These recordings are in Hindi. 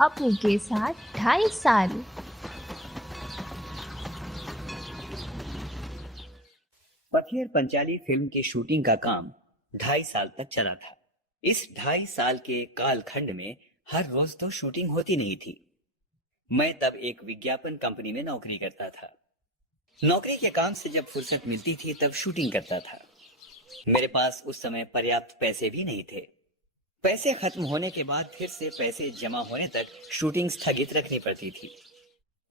अपू के साथ 2.5 साल। पथियर पंचाली फिल्म की शूटिंग का काम 2.5 साल तक चला था। इस 2.5 साल के कालखंड में हर रोज तो शूटिंग होती नहीं थी। मैं तब एक विज्ञापन कंपनी में नौकरी करता था। नौकरी के काम से जब फुर्सत मिलती थी तब शूटिंग करता था। मेरे पास उस समय पर्याप्त पैसे भी नहीं थे। पैसे खत्म होने के बाद फिर से पैसे जमा होने तक शूटिंग स्थगित रखनी पड़ती थी।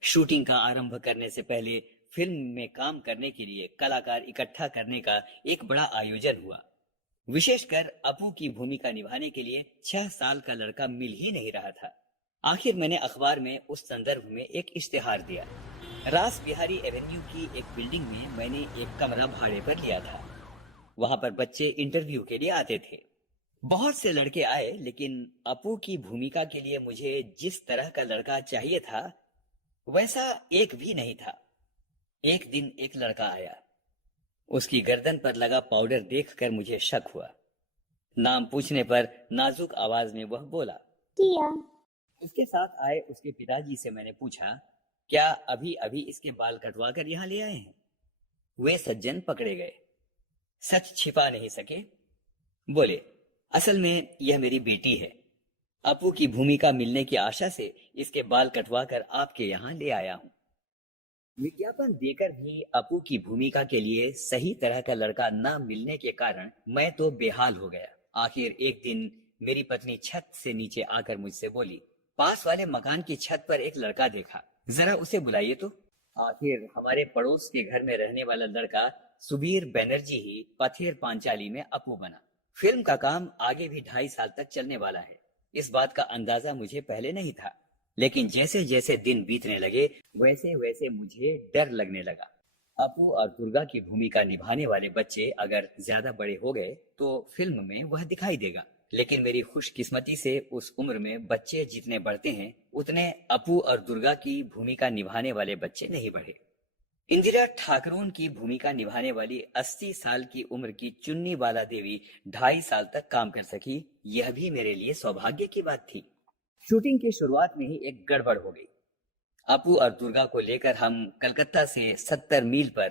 शूटिंग का आरंभ करने से पहले फिल्म में काम करने के लिए कलाकार इकट्ठा करने का एक बड़ा आयोजन हुआ। विशेषकर अपू की भूमिका निभाने के लिए 6 साल का लड़का मिल ही नहीं रहा था। आखिर मैंने अखबार में उस संदर्भ में एक इश्तेहार दिया। रास बिहारी एवेन्यू की एक बिल्डिंग में मैंने एक कमरा भाड़े पर लिया था। वहां पर बच्चे इंटरव्यू के लिए आते थे। बहुत से लड़के आए, लेकिन अपू की भूमिका के लिए मुझे जिस तरह का लड़का चाहिए था वैसा एक भी नहीं था। एक दिन एक लड़का आया। उसकी गर्दन पर लगा पाउडर देखकर मुझे शक हुआ। नाम पूछने पर नाजुक आवाज में वह बोला, किया। उसके साथ आए उसके पिताजी से मैंने पूछा, क्या अभी अभी इसके बाल कटवा कर यहाँ ले आए हैं? वे सज्जन पकड़े गए। सच छिपा नहीं सके। बोले, असल में यह मेरी बेटी है। अपू की भूमिका मिलने की आशा से इसके बाल कटवा कर आपके यहाँ ले आया हूँ। विज्ञापन देकर भी अपू की भूमिका के लिए सही तरह का लड़का न मिलने के कारण मैं तो बेहाल हो गया। आखिर एक दिन मेरी पत्नी छत से नीचे आकर मुझसे बोली, पास वाले मकान की छत पर एक लड़का देखा, जरा उसे बुलाइए तो। आखिर हमारे पड़ोस के घर में रहने वाला लड़का सुबीर बनर्जी ही पथेर पांचाली में अपू बना। फिल्म का काम आगे भी 2.5 साल तक चलने वाला है। इस बात का अंदाजा मुझे पहले नहीं था, लेकिन जैसे जैसे दिन बीतने लगे वैसे वैसे मुझे डर लगने लगा। अपू और दुर्गा की भूमिका निभाने वाले बच्चे अगर ज्यादा बड़े हो गए तो फिल्म में वह दिखाई देगा, लेकिन मेरी खुशकिस्मती से उस उम्र में बच्चे जितने बढ़ते हैं उतने अपू और दुर्गा की भूमिका निभाने वाले बच्चे नहीं बढ़े। इंदिरा ठाकरोन की भूमिका निभाने वाली 80 साल की उम्र की चुन्नी बाला देवी 2.5 साल तक काम कर सकी, यह भी मेरे लिए सौभाग्य की बात थी। शूटिंग की शुरुआत में ही एक गड़बड़ हो गई। अपू और दुर्गा को लेकर हम कलकत्ता से 70 मील पर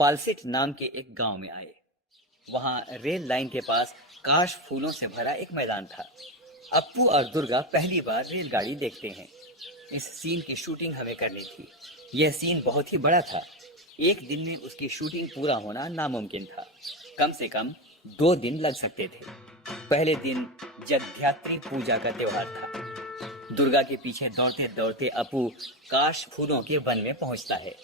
पालसेट नाम के एक गांव में आए। वहां रेल लाइन के पास काश फूलों से भरा एक मैदान था। अपू और दुर्गा पहली बार रेलगाड़ी देखते हैं। इस सीन की शूटिंग हमें करनी थी। यह सीन बहुत ही बड़ा था। एक दिन में उसकी शूटिंग पूरा होना नामुमकिन था। कम से कम 2 दिन लग सकते थे। पहले दिन जगध्यात्री पूजा का त्योहार था। दुर्गा के पीछे दौड़ते दौड़ते अपू काश फूलों के वन में पहुंचता है।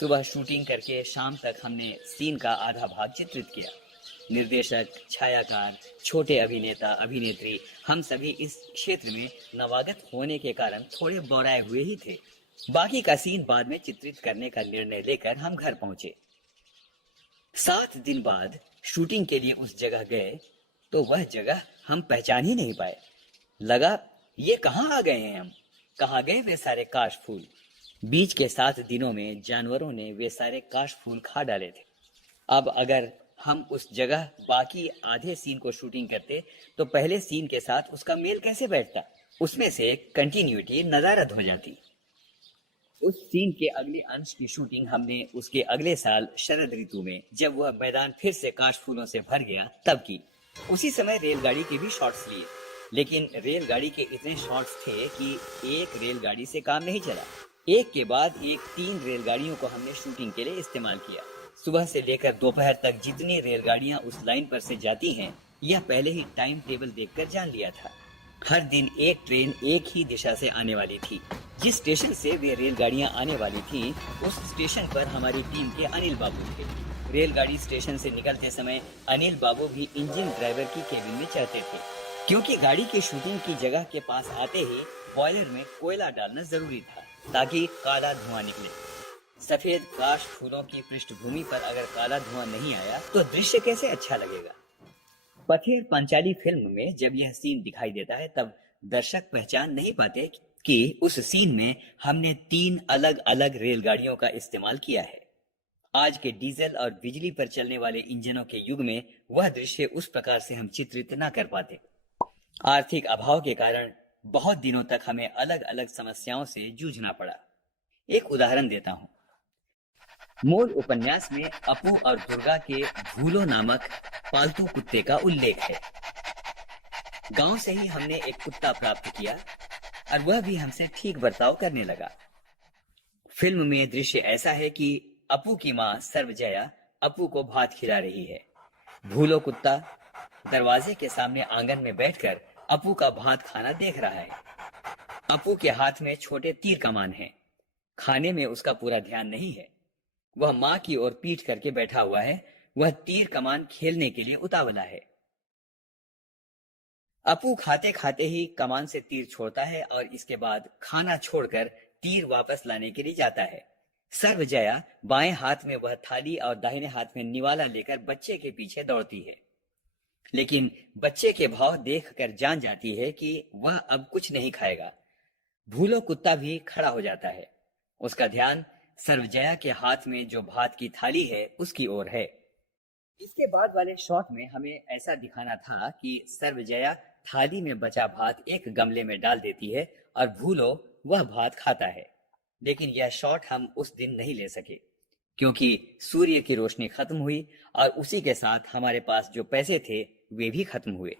सुबह शूटिंग करके शाम तक हमने सीन का आधा भाग चित्रित किया। निर्देशक, छायाकार, छोटे अभिनेता, अभिनेत्री, हम सभी इस क्षेत्र में नवागत होने के कारण थोड़े बौराए हुए ही थे। बाकी का सीन बाद में चित्रित करने का निर्णय लेकर हम घर पहुंचे। 7 दिन बाद शूटिंग के लिए उस जगह गए तो वह जगह हम पहचान ही नहीं पाए। लगा ये कहाँ आ गए हैं हम? कहाँ गए वे सारे काश फूल? बीच के 7 दिनों में जानवरों ने वे सारे काश फूल खा डाले थे। अब अगर हम उस जगह बाकी आधे सीन को शूटिंग करते तो पहले सीन के साथ उसका मेल कैसे बैठता? उसमें से कंटिन्यूटी नदारद हो जाती। उस सीन के अगले अंश की शूटिंग हमने उसके अगले साल शरद ऋतु में, जब वह मैदान फिर से काश फूलों से भर गया, तब की। उसी समय रेलगाड़ी के भी शॉट्स लिए, लेकिन रेलगाड़ी के इतने शॉट्स थे कि एक रेलगाड़ी से काम नहीं चला। एक के बाद एक 3 रेलगाड़ियों को हमने शूटिंग के लिए इस्तेमाल किया। सुबह से लेकर दोपहर तक जितनी रेलगाड़ियां उस लाइन पर से जाती हैं, यह पहले ही टाइम टेबल देखकर जान लिया था। हर दिन एक ट्रेन एक ही दिशा से आने वाली थी। जिस स्टेशन से वे रेलगाड़ियां आने वाली थी, उस स्टेशन पर हमारी टीम के अनिल बाबू थे। रेलगाड़ी स्टेशन से निकलते समय अनिल बाबू भी इंजन ड्राइवर की केबिन में चढ़ते थे, क्योंकि गाड़ी की शूटिंग की जगह के पास आते ही बॉयलर में कोयला डालना जरूरी था ताकि काला धुआं निकले। सफेद काश फूलों की पृष्ठभूमि पर अगर काला धुआं नहीं आया तो दृश्य कैसे अच्छा लगेगा? पथेर पंचाली फिल्म में जब यह सीन दिखाई देता है तब दर्शक पहचान नहीं पाते कि उस सीन में हमने 3 अलग अलग रेलगाड़ियों का इस्तेमाल किया है। आज के डीजल और बिजली पर चलने वाले इंजनों के युग में वह दृश्य उस प्रकार से हम चित्रित न कर पाते। आर्थिक अभाव के कारण बहुत दिनों तक हमें अलग अलग समस्याओं से जूझना पड़ा। एक उदाहरण देता हूँ। मूल उपन्यास में अपू और दुर्गा के भूलो नामक पालतू कुत्ते का उल्लेख है। गांव से ही हमने एक कुत्ता प्राप्त किया और वह भी हमसे ठीक बर्ताव करने लगा। फिल्म में दृश्य ऐसा है कि अपू की माँ सर्वजया अपू को भात खिला रही है। भूलो कुत्ता दरवाजे के सामने आंगन में बैठकर अपू का भात खाना देख रहा है। अपू के हाथ में छोटे तीर कमान हैं। खाने में उसका पूरा ध्यान नहीं है। वह माँ की ओर पीठ करके बैठा हुआ है। वह तीर कमान खेलने के लिए उतावला है। अपू खाते खाते ही कमान से तीर छोड़ता है और इसके बाद खाना छोड़कर तीर वापस लाने के लिए जाता है। सर्वजया बाएं हाथ में वह थाली और दाहिने हाथ में निवाला लेकर बच्चे के पीछे दौड़ती है, लेकिन बच्चे के भाव देखकर जान जाती है कि वह अब कुछ नहीं खाएगा। भूलो कुत्ता भी खड़ा हो जाता है। उसका ध्यान सर्वजया के हाथ में जो भात की थाली है उसकी ओर है। इसके बाद वाले शॉट में हमें ऐसा दिखाना था कि सर्वजया थाली में बचा भात एक गमले में डाल देती है और भूलो वह भात खाता है। लेकिन यह शॉट हम उस दिन नहीं ले सके क्योंकि सूर्य की रोशनी खत्म हुई और उसी के साथ हमारे पास जो पैसे थे वे भी खत्म हुए।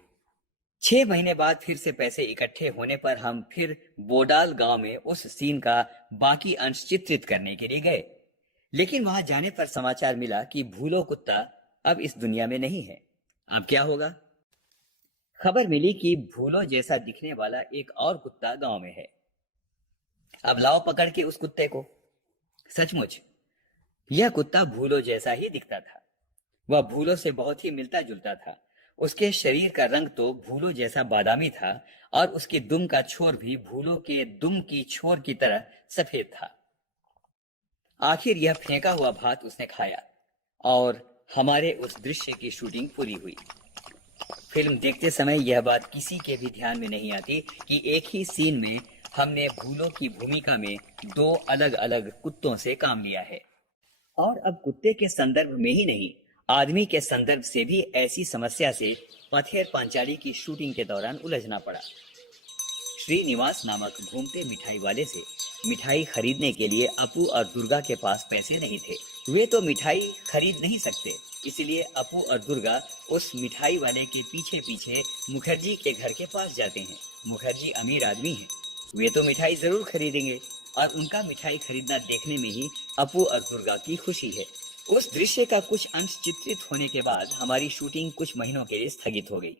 6 महीने बाद फिर से पैसे इकट्ठे होने पर हम फिर बोडाल गांव में उस सीन का बाकी अंश चित्रित करने के लिए गए, लेकिन वहां जाने पर समाचार मिला कि भूलो कुत्ता अब इस दुनिया में नहीं है। अब क्या होगा? खबर मिली कि भूलो जैसा दिखने वाला एक और कुत्ता गांव में है। अब लाओ पकड़ के उस कुत्ते को। सचमुच यह कुत्ता भूलो जैसा ही दिखता था। वह भूलो से बहुत ही मिलता जुलता था। उसके शरीर का रंग तो भूलो जैसा बादामी था और उसके दुम का छोर भी भूलो के दुम की छोर की तरह सफेद था। आखिर यह फेंका हुआ भात उसने खाया और हमारे उस दृश्य की शूटिंग पूरी हुई। फिल्म देखते समय यह बात किसी के भी ध्यान में नहीं आती कि एक ही सीन में हमने भूलो की भूमिका में 2 अलग अलग कुत्तों से काम लिया है। और अब कुत्ते के संदर्भ में ही नहीं, आदमी के संदर्भ से भी ऐसी समस्या से पथेर पांचाली की शूटिंग के दौरान उलझना पड़ा। श्रीनिवास नामक घूमते मिठाई वाले से मिठाई खरीदने के लिए अपू और दुर्गा के पास पैसे नहीं थे। वे तो मिठाई खरीद नहीं सकते, इसलिए अपू और दुर्गा उस मिठाई वाले के पीछे पीछे मुखर्जी के घर के पास जाते हैं। मुखर्जी अमीर आदमी हैं, वे तो मिठाई जरूर खरीदेंगे और उनका मिठाई खरीदना देखने में ही अपू और दुर्गा की खुशी है। उस दृश्य का कुछ अंश चित्रित होने के बाद हमारी शूटिंग कुछ महीनों के लिए स्थगित हो गई।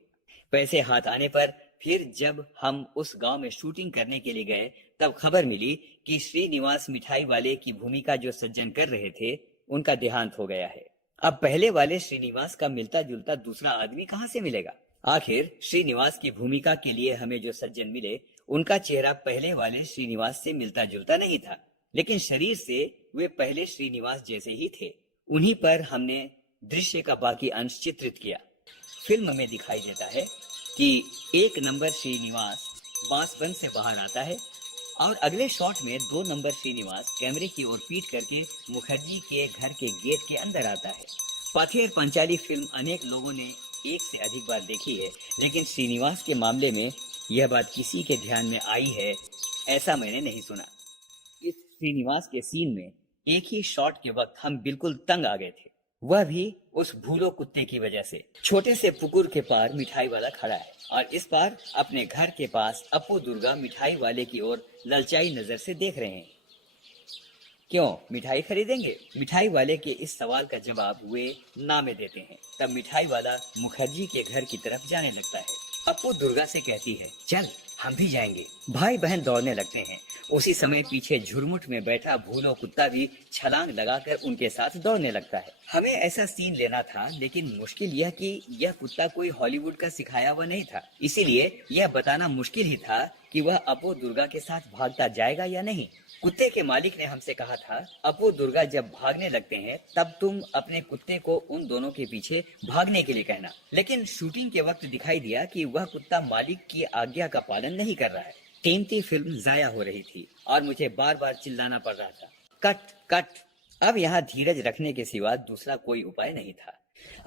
पैसे हाथ आने पर फिर जब हम उस गांव में शूटिंग करने के लिए गए तब खबर मिली कि श्रीनिवास मिठाई वाले की भूमिका जो सज्जन कर रहे थे उनका देहांत हो गया है। अब पहले वाले श्रीनिवास का मिलता जुलता दूसरा आदमी कहां से मिलेगा? आखिर श्रीनिवास की भूमिका के लिए हमें जो सज्जन मिले उनका चेहरा पहले वाले श्रीनिवास से मिलता जुलता नहीं था, लेकिन शरीर से वे पहले श्रीनिवास जैसे ही थे। उन्हीं पर हमने दृश्य का बाकी अंश चित्रित किया। फिल्म में दिखाई देता है कि 1 नंबर श्रीनिवास बांसबंद से बाहर आता है और अगले शॉट में 2 नंबर श्रीनिवास कैमरे की ओर पीट करके मुखर्जी के घर के गेट के अंदर आता है। पथेर पंचाली फिल्म अनेक लोगों ने एक से अधिक बार देखी है, लेकिन श्रीनिवास के मामले में यह बात किसी के ध्यान में आई है ऐसा मैंने नहीं सुना। इस श्रीनिवास के सीन में एक ही शॉट के वक्त हम बिल्कुल तंग आ गए थे, वह भी उस भूलो कुत्ते की वजह से। छोटे से पुकुर के पार मिठाई वाला खड़ा है और इस बार अपने घर के पास अपू दुर्गा मिठाई वाले की ओर ललचाई नजर से देख रहे हैं। क्यों मिठाई खरीदेंगे? मिठाई वाले के इस सवाल का जवाब वे ना में देते हैं। तब मिठाई वाला मुखर्जी के घर की तरफ जाने लगता है। अपू दुर्गा से कहती है, चल हम भी जाएंगे। भाई बहन दौड़ने लगते हैं। उसी समय पीछे झुरमुट में बैठा भूलो कुत्ता भी छलांग लगाकर उनके साथ दौड़ने लगता है। हमें ऐसा सीन लेना था, लेकिन मुश्किल यह कि यह कुत्ता कोई हॉलीवुड का सिखाया हुआ नहीं था, इसीलिए यह बताना मुश्किल ही था कि वह अपू दुर्गा के साथ भागता जाएगा या नहीं। कुत्ते के मालिक ने हमसे कहा था, अपू दुर्गा जब भागने लगते हैं तब तुम अपने कुत्ते को उन दोनों के पीछे भागने के लिए कहना। लेकिन शूटिंग के वक्त दिखाई दिया कि वह कुत्ता मालिक की आज्ञा का पालन नहीं कर रहा है। कीमती फिल्म जाया हो रही थी और मुझे बार बार चिल्लाना पड़ रहा था, कट कट। अब यहाँ धीरज रखने के सिवा दूसरा कोई उपाय नहीं था।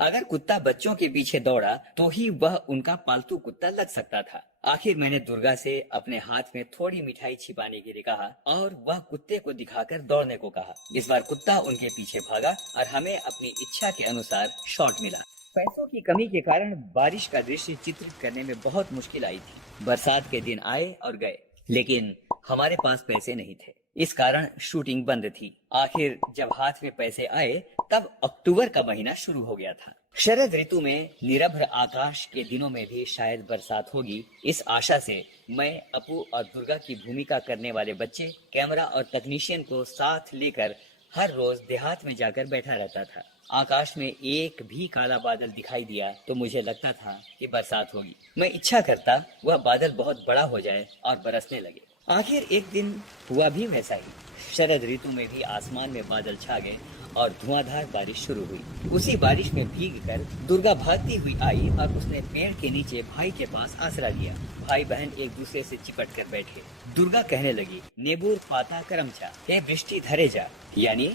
अगर कुत्ता बच्चों के पीछे दौड़ा तो ही वह उनका पालतू कुत्ता लग सकता था। आखिर मैंने दुर्गा से अपने हाथ में थोड़ी मिठाई छिपाने के लिए कहा और वह कुत्ते को दिखाकर दौड़ने को कहा। इस बार कुत्ता उनके पीछे भागा और हमें अपनी इच्छा के अनुसार शॉट मिला। पैसों की कमी के कारण बारिश का दृश्य चित्रित करने में बहुत मुश्किल आई थी। बरसात के दिन आए और गए, लेकिन हमारे पास पैसे नहीं थे, इस कारण शूटिंग बंद थी। आखिर जब हाथ में पैसे आए तब अक्टूबर का महीना शुरू हो गया था। शरद ऋतु में निरभ्र आकाश के दिनों में भी शायद बरसात होगी, इस आशा से मैं, अपू और दुर्गा की भूमिका करने वाले बच्चे, कैमरा और तकनीशियन को साथ लेकर हर रोज देहात में जाकर बैठा रहता था। आकाश में एक भी काला बादल दिखाई दिया तो मुझे लगता था कि बरसात होगी। मैं इच्छा करता वह बादल बहुत बड़ा हो जाए और बरसने लगे। आखिर एक दिन हुआ भी वैसा ही। शरद ऋतु में भी आसमान में बादल छा गए और धुआंधार बारिश शुरू हुई। उसी बारिश में भीगकर दुर्गा भागती हुई आई और उसने पेड़ के नीचे भाई के पास आसरा लिया। भाई बहन एक दूसरे से चिपट कर बैठे। दुर्गा कहने लगी, नेबूर पाता करमचा, हे वृष्टि धरे जा, यानी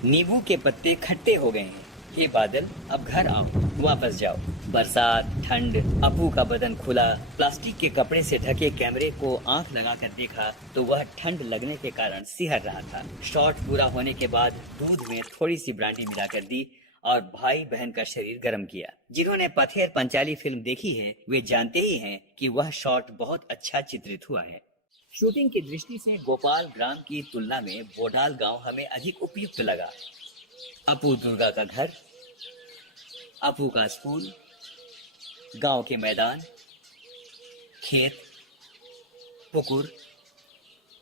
नींबू के पत्ते खट्टे हो गए हैं। हे बादल, अब घर आओ, वापस जाओ। बरसात, ठंड, अपू का बदन खुला। प्लास्टिक के कपड़े से ढके कैमरे को आंख लगाकर देखा तो वह ठंड लगने के कारण सिहर रहा था। शॉट पूरा होने के बाद दूध में थोड़ी सी ब्रांडी मिलाकर दी और भाई बहन का शरीर गर्म किया। जिन्होंने पथेर पंचाली फिल्म देखी है वे जानते ही हैं कि वह शॉट बहुत अच्छा चित्रित हुआ है। शूटिंग की दृष्टि से गोपाल ग्राम की तुलना में बोडाल गांव हमें अधिक उपयुक्त लगा। अपू दुर्गा का घर, अपू का स्कूल, गांव के मैदान, खेत, पुकुर,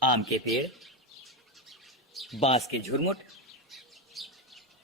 आम के पेड़, बांस के झुरमुट,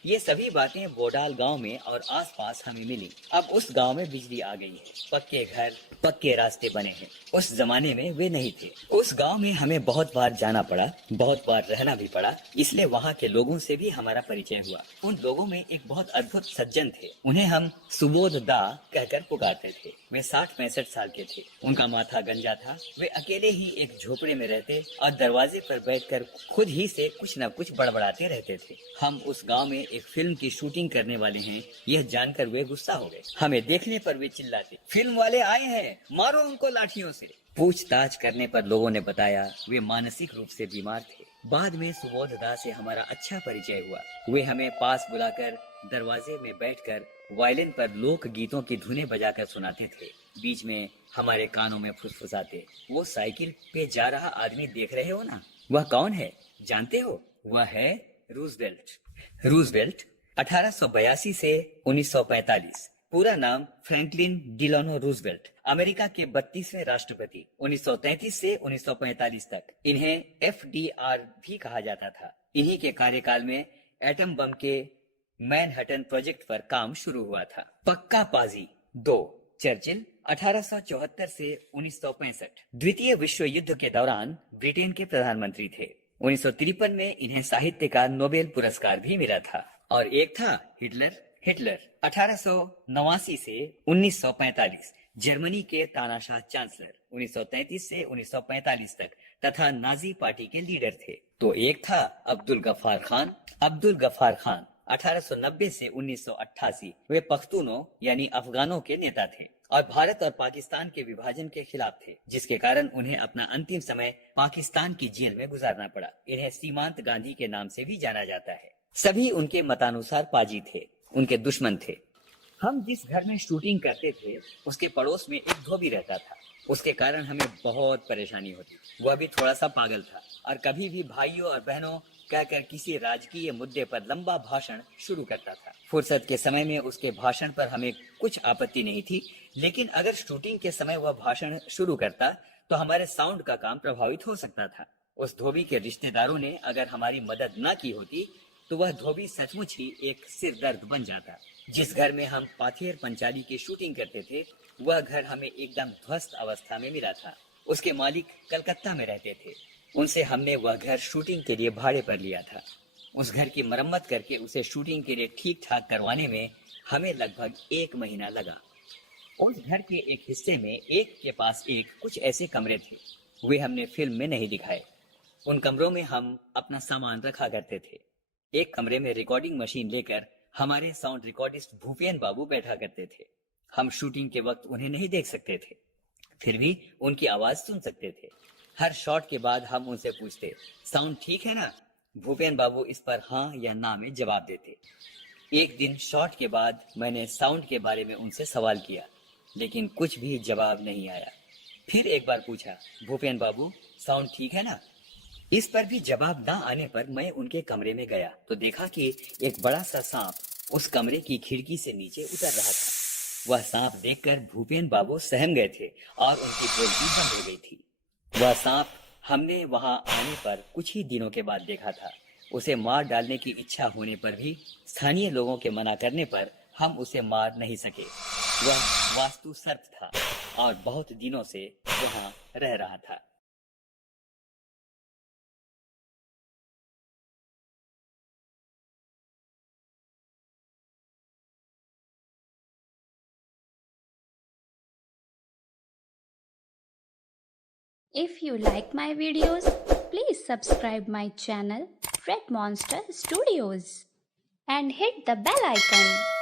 ये सभी बातें बोडाल गांव में और आसपास हमें मिली। अब उस गांव में बिजली आ गई है, पक्के घर, पक्के रास्ते बने हैं। उस जमाने में वे नहीं थे। उस गांव में हमें बहुत बार जाना पड़ा, बहुत बार रहना भी पड़ा, इसलिए वहाँ के लोगों से भी हमारा परिचय हुआ। उन लोगों में एक बहुत अद्भुत सज्जन थे, उन्हें हम सुबोध दा कहकर पुकारते थे। वे 60-65 साल के थे। उनका माथा गंजा था। वे अकेले ही एक झोपड़े में रहते और दरवाजे पर बैठकर खुद ही से कुछ न कुछ बड़बड़ाते रहते थे। हम उस गांव में एक फिल्म की शूटिंग करने वाले हैं, यह जानकर वे गुस्सा हो गए। हमें देखने पर वे चिल्लाते, फिल्म वाले आए हैं, मारो उनको लाठियों से। पूछताछ करने पर लोगों ने बताया वे मानसिक रूप से बीमार थे। बाद में सुबोध दा से हमारा अच्छा परिचय हुआ। वे हमें पास बुलाकर दरवाजे में बैठकर वायलिन पर लोक गीतों की धुनें बजाकर सुनाते थे। बीच में हमारे कानों में फुसफुसाते, वो साइकिल पे जा रहा आदमी देख रहे हो ना, वह कौन है जानते हो? वह है रूजवेल्ट। रूजवेल्ट 1882 से 1945। पूरा नाम फ्रैंकलिन डिलानो रूजवेल्ट, अमेरिका के 32वें राष्ट्रपति, 1933 से 1945 तक। इन्हें FDR भी कहा जाता था। इन्हीं के कार्यकाल में एटम बम के मैनहट्टन प्रोजेक्ट पर काम शुरू हुआ था। पक्का पाजी 2 चर्चिल 1874 से 1965। द्वितीय विश्व युद्ध के दौरान ब्रिटेन के प्रधानमंत्री थे। 1953 में इन्हें साहित्य का नोबेल पुरस्कार भी मिला था। और एक था हिटलर 1889 से 1945, जर्मनी के तानाशाह चांसलर 1933 से 1945 तक तथा नाजी पार्टी के लीडर थे। तो एक था अब्दुल गफ्फार खान 1890 से 1988। वे पख्तूनों यानी अफगानों के नेता थे और भारत और पाकिस्तान के विभाजन के खिलाफ थे, जिसके कारण उन्हें अपना अंतिम समय पाकिस्तान की जेल में गुजारना पड़ा। इन्हें सीमांत गांधी के नाम से भी जाना जाता है। सभी उनके मतानुसार पाजी थे, उनके दुश्मन थे। हम जिस घर में शूटिंग करते थे उसके पड़ोस में एक धोबी रहता था। उसके कारण हमें बहुत परेशानी होती। वह भी थोड़ा सा पागल था और कभी भी भाइयों और बहनों कहकर किसी राजकीय मुद्दे पर लंबा भाषण शुरू करता था। फुर्सत के समय में उसके भाषण पर हमें कुछ आपत्ति नहीं थी, लेकिन अगर शूटिंग के समय वह भाषण शुरू करता तो हमारे साउंड का काम प्रभावित हो सकता था। उस धोबी के रिश्तेदारों ने अगर हमारी मदद न की होती तो वह धोबी सचमुच ही एक सिर दर्द बन जाता। जिस घर में हम पाथेर पंचाली की शूटिंग करते थे वह घर हमें एकदम ध्वस्त अवस्था में मिला था। उसके मालिक कलकत्ता में रहते थे। उनसे हमने वह घर शूटिंग के लिए भाड़े पर लिया था। उस घर की मरम्मत करके उसे शूटिंग के लिए ठीक ठाक करवाने में हमें लगभग 1 महीना लगा। उस घर के एक हिस्से में एक के पास एक कुछ ऐसे कमरे थे, वे हमने फिल्म में नहीं दिखाए। उन कमरों में हम अपना सामान रखा करते थे। एक कमरे में रिकॉर्डिंग मशीन लेकर हमारे साउंड रिकॉर्डिस्ट भूपेन बाबू बैठा करते थे। हम शूटिंग के वक्त उन्हें नहीं देख सकते थे, फिर भी उनकी आवाज सुन सकते थे। हर शॉट के बाद हम उनसे पूछते, साउंड ठीक है ना? भूपेन बाबू इस पर हाँ या ना में जवाब देते। एक दिन शॉट के बाद मैंने साउंड के बारे में उनसे सवाल किया, लेकिन कुछ भी जवाब नहीं आया। फिर एक बार पूछा, भूपेन बाबू साउंड ठीक है ना? इस पर भी जवाब ना आने पर मैं उनके कमरे में गया तो देखा कि एक बड़ा सा सांप उस कमरे की खिड़की से नीचे उतर रहा था। वह सांप देखकर भूपेन बाबू सहम गए थे और उनकी बोलती बंद हो गई थी। वह सांप हमने वहां आने पर कुछ ही दिनों के बाद देखा था। उसे मार डालने की इच्छा होने पर भी स्थानीय लोगों के मना करने पर हम उसे मार नहीं सके। वह वास्तु सर्प था और बहुत दिनों से वहां रह रहा था। If you like my videos, please subscribe my channel Red Monster Studios and hit the bell icon.